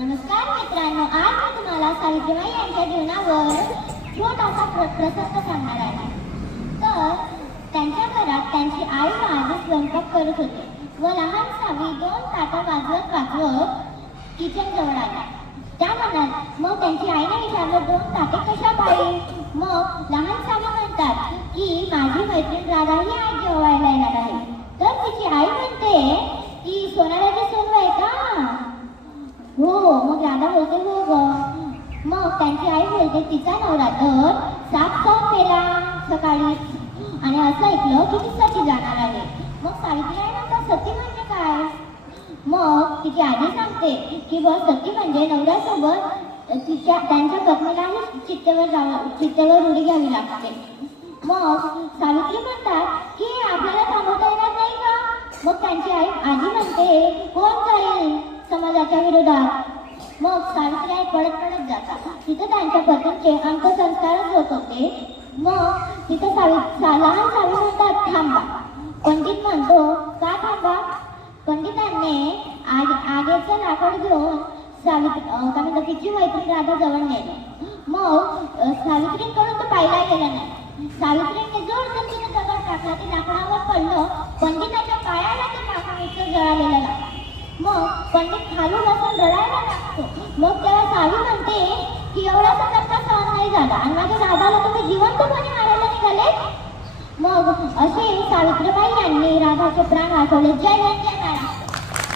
नमस्कार मित्रांनो, आज मी तुम्हाला सावित्रीबाई यांच्या जीवनावर छोटासा प्रसंग सांगणार आहे. तर त्यांच्या घरात त्यांची आई व आजी स्वयंपाक करत होते व लहान सावी 2 ताटं वाजवत किचन जवळ आल्या. त्या म्हणाल, मग त्यांची आईने विचारलं, 2 ताटे कशा बाई? मग लहान सावी म्हणतात की माझी मैत्रीण राधा ही आज जेवायला येणार आहे. तर तिची आई म्हणते की सोनाराची सोनू आहे का? हो. मग राधा बोलते, हो ग. मग त्यांची आई बोलते, तिचा नवरा तर साप खाऊन गेला सकाळी आणि असं ऐकलं की ती सती जाणार आहे. मग सावित्री आई म्हणतात, सती म्हणजे काय? मग तिची आजी सांगते की सती म्हणजे नवऱ्यासोबत त्यांच्या पत्नीलाही चित्तेवर उडी घ्यावी लागते. मग सावित्री म्हणतात की आपल्याला थांबवता येणार नाही का? मग त्यांची आजी म्हणते, कोण जाईल समाजाच्या विरोधात? मग सावित्री आई पडत जातात. तिथं त्यांच्या पतींचे अंत्यसंस्कारच होत होते. मग तिथं लहान सावी म्हणतात, थांबा. पंडित म्हणतो, का थांबा? पंडितांनी आगीचं लाकूड घेऊन तिची मैत्रीण राधा जवळ नेली. मग सावित्रीकडून तो पाहिला गेला नाही. सावित्रीने जोरजोरीने दगड टाकला, ते लाकडावर पडलं. पंडिताच्या पायाला ते लाकूड जळालेलं लागलं. मग पंडित खालून बसून रडायला लागतो. मग तेव्हा सावी म्हणते की एवढासा धक्का सहन नाही झाला आणि माझ्या राधाला तुम्ही जिवंतपणे मारायला निघाले. मग असे सावित्रीबाई यांनी राधाचे प्राण वाचवले. जय जय जय.